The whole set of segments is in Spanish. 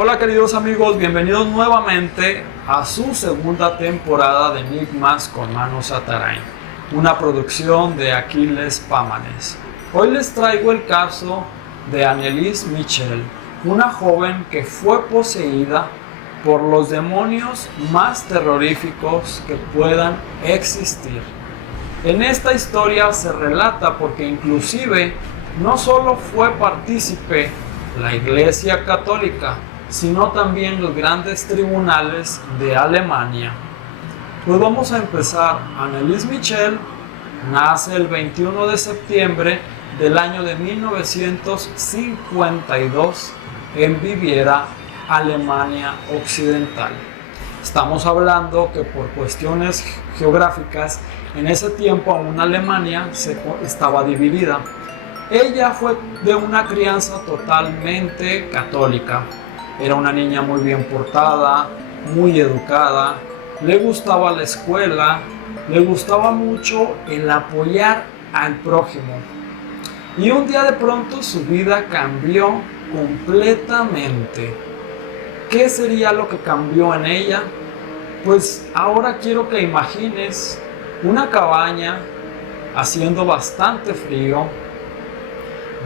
Hola queridos amigos, bienvenidos nuevamente a su segunda temporada de Enigmas con Manos Atarain, una producción de Aquiles Pámanes. Hoy les traigo el caso de Anneliese Michel, una joven que fue poseída por los demonios más terroríficos que puedan existir. En esta historia se relata porque inclusive no solo fue partícipe la Iglesia Católica, sino también los grandes tribunales de Alemania. Pues vamos a empezar. Anneliese Michel nace el 21 de septiembre del año de 1952 en Baviera, Alemania Occidental. Estamos hablando que por cuestiones geográficas, en ese tiempo aún Alemania estaba dividida. Ella fue de una crianza totalmente católica. Era una niña muy bien portada, muy educada, le gustaba la escuela, le gustaba mucho el apoyar al prójimo. Y un día de pronto su vida cambió completamente. ¿Qué sería lo que cambió en ella? Pues ahora quiero que imagines una cabaña haciendo bastante frío.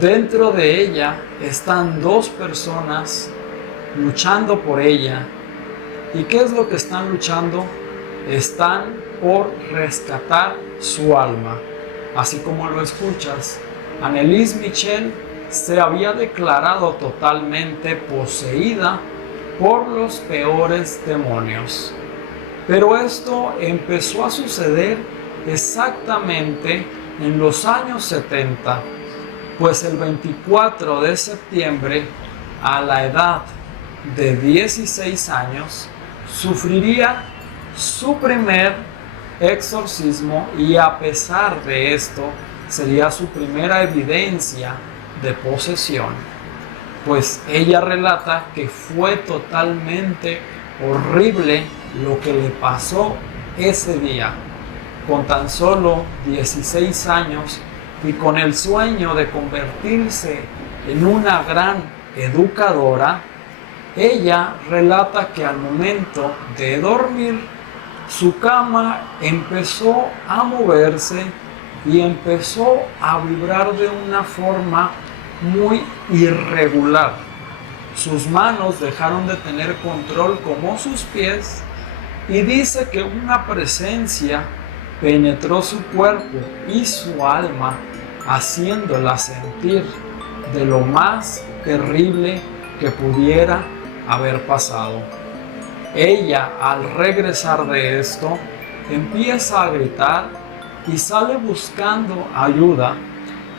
Dentro de ella están dos personas luchando por ella. ¿Y qué es lo que están luchando? Están por rescatar su alma. Así como lo escuchas, Anneliese Michel se había declarado totalmente poseída por los peores demonios. Pero esto empezó a suceder exactamente en los años 70, pues el 24 de septiembre, a la edad de 16 años, sufriría su primer exorcismo y a pesar de esto, sería su primera evidencia de posesión. Pues ella relata que fue totalmente horrible lo que le pasó ese día. Con tan solo 16 años y con el sueño de convertirse en una gran educadora, ella relata que al momento de dormir, su cama empezó a moverse y empezó a vibrar de una forma muy irregular. Sus manos dejaron de tener control como sus pies y dice que una presencia penetró su cuerpo y su alma, haciéndola sentir de lo más terrible que pudiera haber pasado. Ella, al regresar de esto, empieza a gritar y sale buscando ayuda,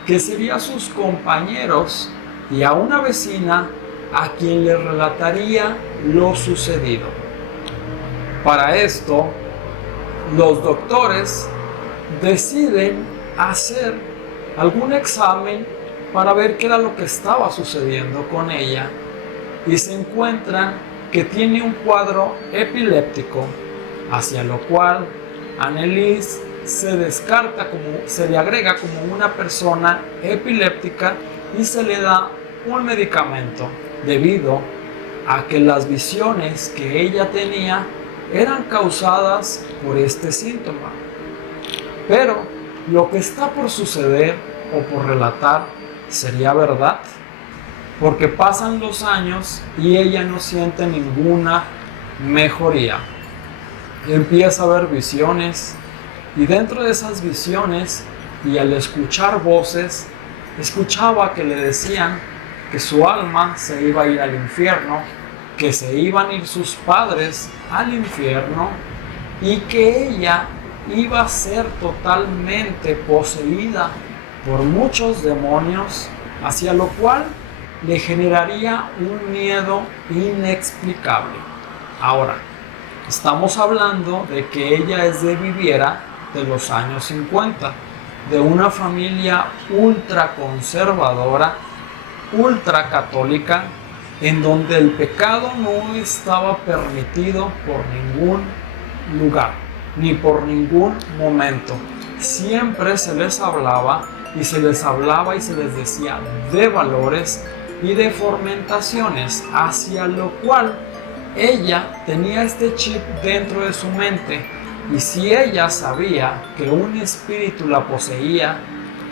que serían sus compañeros y a una vecina a quien le relataría lo sucedido. Para esto, los doctores deciden hacer algún examen para ver qué era lo que estaba sucediendo con ella y se encuentran que tiene un cuadro epiléptico, hacia lo cual Anneliese se descarta, se le agrega como una persona epiléptica y se le da un medicamento debido a que las visiones que ella tenía eran causadas por este síntoma. Pero lo que está por suceder o por relatar sería verdad, porque pasan los años y ella no siente ninguna mejoría. Empieza a ver visiones y dentro de esas visiones y al escuchar voces, escuchaba que le decían que su alma se iba a ir al infierno, que se iban a ir sus padres al infierno y que ella iba a ser totalmente poseída por muchos demonios, hacia lo cual le generaría un miedo inexplicable. Ahora, estamos hablando de que ella es de Baviera de los años 50, de una familia ultra conservadora, ultra católica, en donde el pecado no estaba permitido por ningún lugar, ni por ningún momento. Siempre se les hablaba y se les decía de valores y de fermentaciones, hacia lo cual ella tenía este chip dentro de su mente, y si ella sabía que un espíritu la poseía,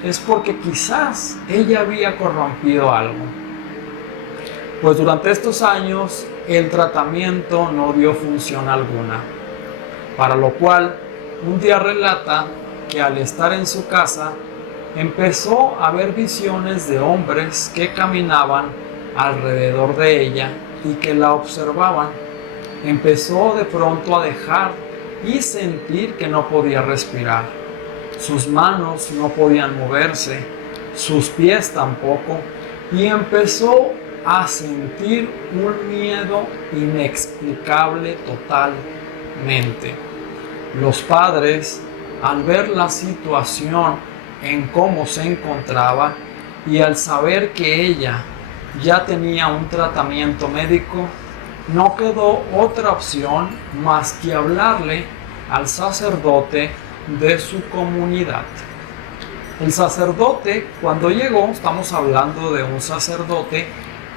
es porque quizás ella había corrompido algo. Pues durante estos años el tratamiento no dio función alguna, para lo cual un día relata que al estar en su casa empezó a ver visiones de hombres que caminaban alrededor de ella y que la observaban. Empezó de pronto a dejar y sentir que no podía respirar. Sus manos no podían moverse, sus pies tampoco, y empezó a sentir un miedo inexplicable totalmente. Los padres, al ver la situación en cómo se encontraba y al saber que ella ya tenía un tratamiento médico, no quedó otra opción más que hablarle al sacerdote de su comunidad. El sacerdote, cuando llegó, estamos hablando de un sacerdote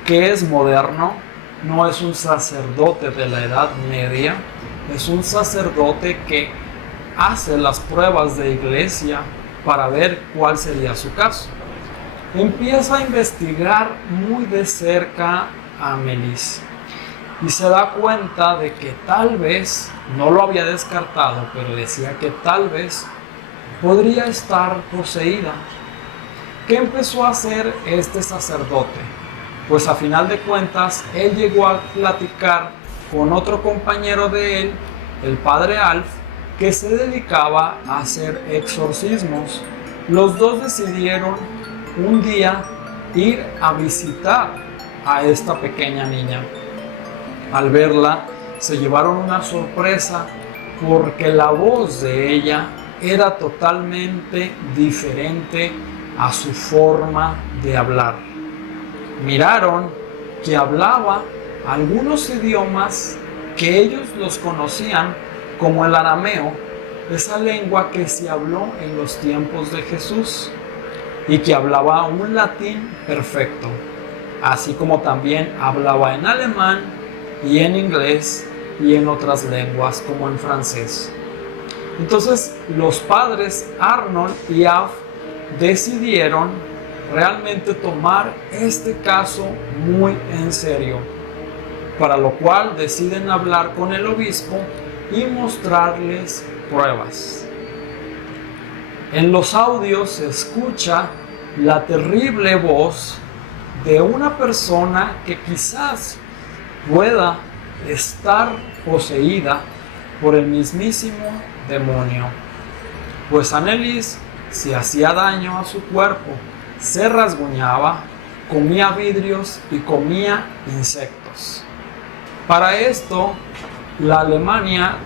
que es moderno, no es un sacerdote de la Edad Media, es un sacerdote que hace las pruebas de iglesia para ver cuál sería su caso. Empieza a investigar muy de cerca a Melis y se da cuenta de que tal vez, no lo había descartado, pero decía que tal vez podría estar poseída. ¿Qué empezó a hacer este sacerdote? Pues a final de cuentas, él llegó a platicar con otro compañero de él, el padre Alf, que se dedicaba a hacer exorcismos. Los dos decidieron un día ir a visitar a esta pequeña niña. Al verla, se llevaron una sorpresa porque la voz de ella era totalmente diferente a su forma de hablar. Miraron que hablaba algunos idiomas que ellos los conocían como el arameo, esa lengua que se habló en los tiempos de Jesús y que hablaba un latín perfecto, así como también hablaba en alemán y en inglés y en otras lenguas como en francés. Entonces los padres Arnold y Alf decidieron realmente tomar este caso muy en serio, para lo cual deciden hablar con el obispo y mostrarles pruebas. En los audios se escucha la terrible voz de una persona que quizás pueda estar poseída por el mismísimo demonio, pues Anneliese se hacía daño a su cuerpo, se rasguñaba, comía vidrios y comía insectos. Para esto, la Alemania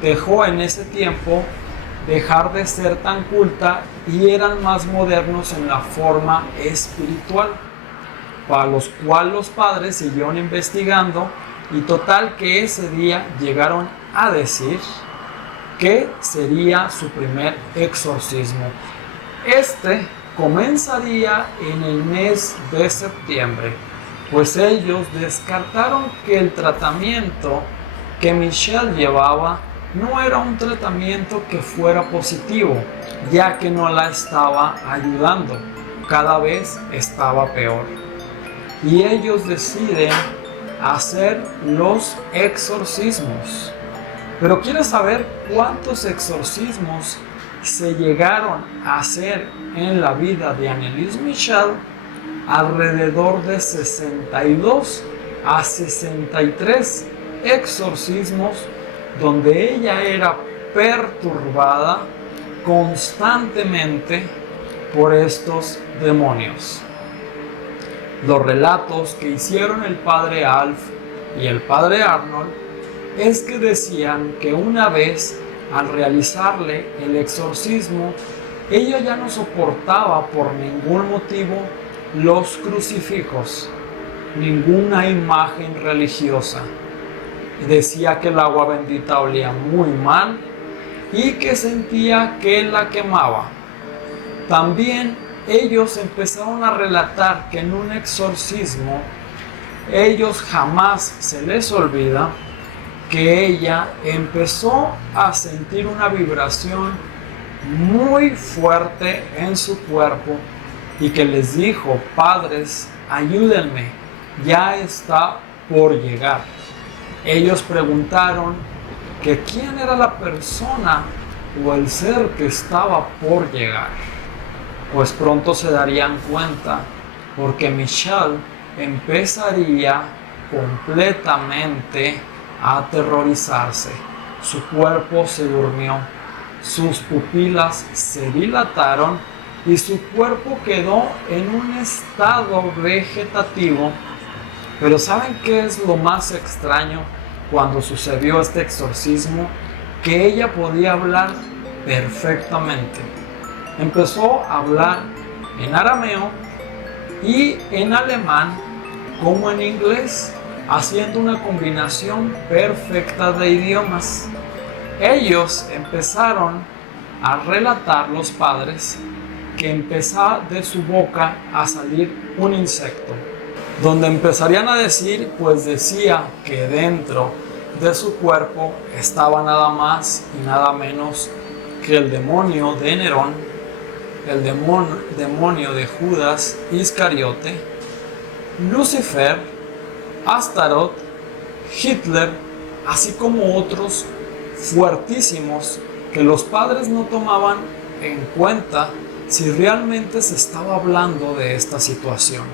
dejó en ese tiempo dejar de ser tan culta y eran más modernos en la forma espiritual, para los cuales los padres siguieron investigando y total que ese día llegaron a decir que sería su primer exorcismo. Este comenzaría en el mes de septiembre, pues ellos descartaron que el tratamiento que Michelle llevaba no era un tratamiento que fuera positivo, ya que no la estaba ayudando, cada vez estaba peor. Y ellos deciden hacer los exorcismos. Pero ¿quieres saber cuántos exorcismos se llegaron a hacer en la vida de Anneliese Michel? Alrededor de 62 a 63 exorcismos donde ella era perturbada constantemente por estos demonios. Los relatos que hicieron el padre Alf y el padre Arnold es que decían que una vez al realizarle el exorcismo, ella ya no soportaba por ningún motivo los crucifijos, ninguna imagen religiosa. Decía que el agua bendita olía muy mal y que sentía que la quemaba. También ellos empezaron a relatar que en un exorcismo ellos jamás se les olvida que ella empezó a sentir una vibración muy fuerte en su cuerpo y que les dijo: padres, ayúdenme, ya está por llegar. Ellos preguntaron que quién era la persona o el ser que estaba por llegar. Pues pronto se darían cuenta, porque Michelle empezaría completamente a aterrorizarse. Su cuerpo se durmió, sus pupilas se dilataron y su cuerpo quedó en un estado vegetativo. Pero ¿saben qué es lo más extraño cuando sucedió este exorcismo? Que ella podía hablar perfectamente. Empezó a hablar en arameo y en alemán como en inglés, haciendo una combinación perfecta de idiomas. Ellos empezaron a relatar, los padres, que empezaba de su boca a salir un insecto, donde empezarían a decir, pues decía que dentro de su cuerpo estaba nada más y nada menos que el demonio de Nerón, el demonio de Judas Iscariote, Lucifer, Astaroth, Hitler, así como otros fuertísimos que los padres no tomaban en cuenta si realmente se estaba hablando de esta situación.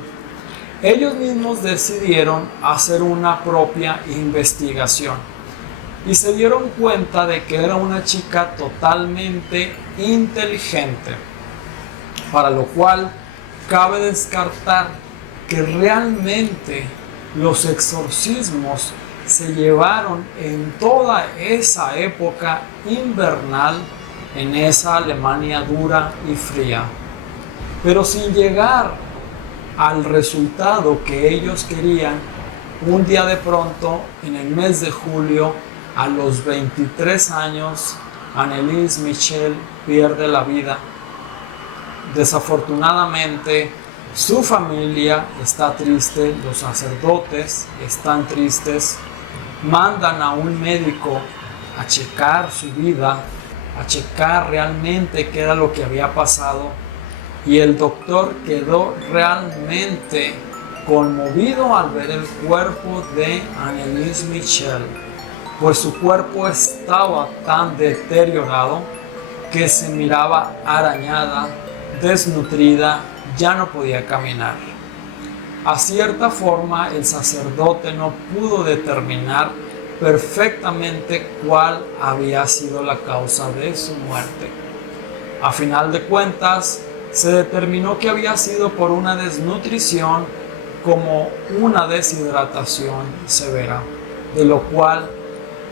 Ellos mismos decidieron hacer una propia investigación y se dieron cuenta de que era una chica totalmente inteligente, para lo cual cabe descartar que realmente los exorcismos se llevaron en toda esa época invernal en esa Alemania dura y fría, pero sin llegar al resultado que ellos querían. Un día de pronto, en el mes de julio, a los 23 años, Anneliese Michel pierde la vida. Desafortunadamente, su familia está triste, los sacerdotes están tristes, mandan a un médico a checar su vida, a checar realmente qué era lo que había pasado, y el doctor quedó realmente conmovido al ver el cuerpo de Anneliese Michel, pues su cuerpo estaba tan deteriorado que se miraba arañada, desnutrida, ya no podía caminar. A cierta forma, el sacerdote no pudo determinar perfectamente cuál había sido la causa de su muerte. A final de cuentas, se determinó que había sido por una desnutrición, como una deshidratación severa, de lo cual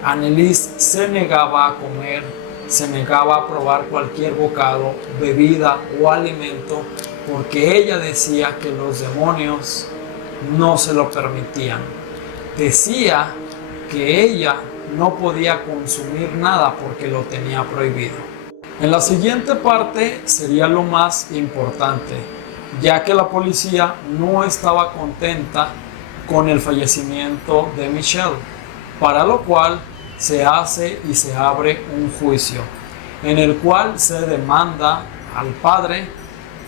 Anneliese se negaba a comer, se negaba a probar cualquier bocado, bebida o alimento, porque ella decía que los demonios no se lo permitían. Decía que ella no podía consumir nada porque lo tenía prohibido. En la siguiente parte sería lo más importante, ya que la policía no estaba contenta con el fallecimiento de Michelle, para lo cual se hace y se abre un juicio, en el cual se demanda al padre,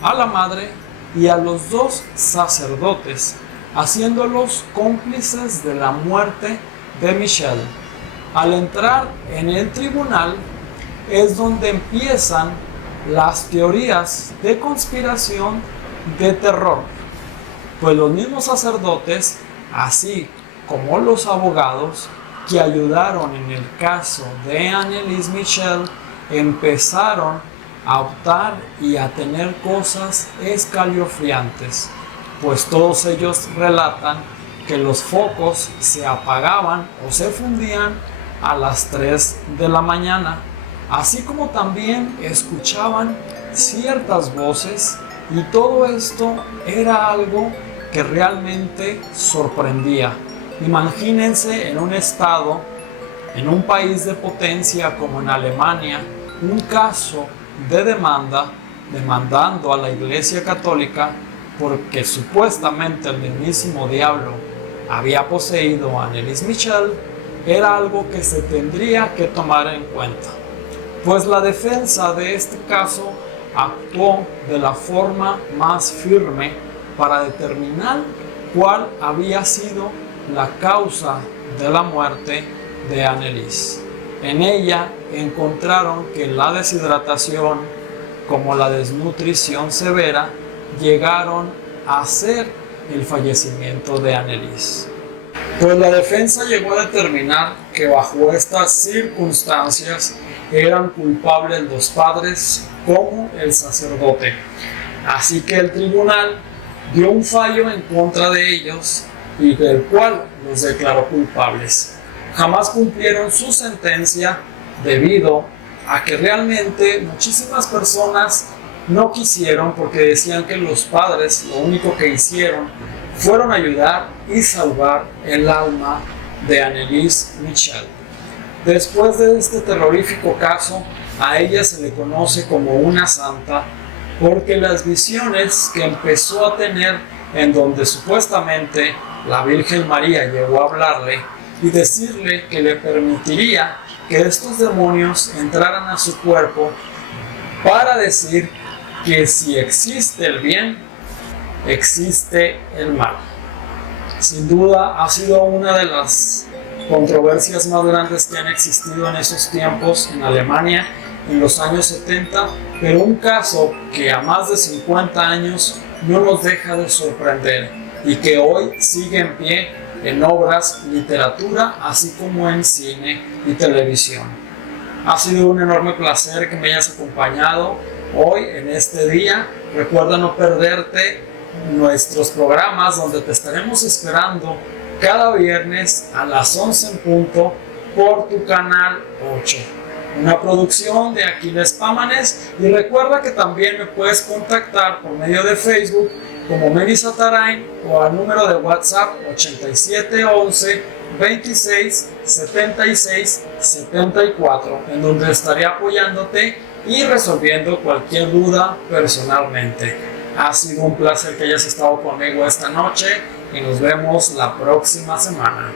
a la madre y a los dos sacerdotes, haciéndolos cómplices de la muerte de Michelle. Al entrar en el tribunal es donde empiezan las teorías de conspiración, de terror, pues los mismos sacerdotes, así como los abogados que ayudaron en el caso de Anneliese Michel, empezaron a optar y a tener cosas escalofriantes, pues todos ellos relatan que los focos se apagaban o se fundían a las 3 de la mañana, así como también escuchaban ciertas voces, y todo esto era algo que realmente sorprendía. Imagínense en un estado, en un país de potencia como en Alemania, un caso de demanda demandando a la Iglesia Católica porque supuestamente el mismísimo diablo había poseído a Anneliese Michel, era algo que se tendría que tomar en cuenta, pues la defensa de este caso actuó de la forma más firme para determinar cuál había sido la causa de la muerte de Anneliese. En ella encontraron que la deshidratación, como la desnutrición severa, llegaron a ser el fallecimiento de Anneliese. Pues la defensa llegó a determinar que bajo estas circunstancias eran culpables los padres como el sacerdote. Así que el tribunal dio un fallo en contra de ellos y del cual los declaró culpables. Jamás cumplieron su sentencia debido a que realmente muchísimas personas no quisieron, porque decían que los padres lo único que hicieron fueron ayudar y salvar el alma de Anneliese Michel. Después de este terrorífico caso, a ella se le conoce como una santa porque las visiones que empezó a tener, en donde supuestamente la Virgen María llegó a hablarle y decirle que le permitiría que estos demonios entraran a su cuerpo para decir que si existe el bien, existe el mal. Sin duda ha sido una de las controversias más grandes que han existido en esos tiempos en Alemania en los años 70, pero un caso que a más de 50 años no nos deja de sorprender y que hoy sigue en pie en obras, literatura, así como en cine y televisión. Ha sido un enorme placer que me hayas acompañado hoy en este día. Recuerda no perderte nuestros programas donde te estaremos esperando cada viernes a las 11 en punto por tu canal 8. Una producción de Aquiles Pámanes, y recuerda que también me puedes contactar por medio de Facebook como Melissa Tarain o al número de WhatsApp 8711 26 76 74, en donde estaré apoyándote y resolviendo cualquier duda personalmente. Ha sido un placer que hayas estado conmigo esta noche y nos vemos la próxima semana.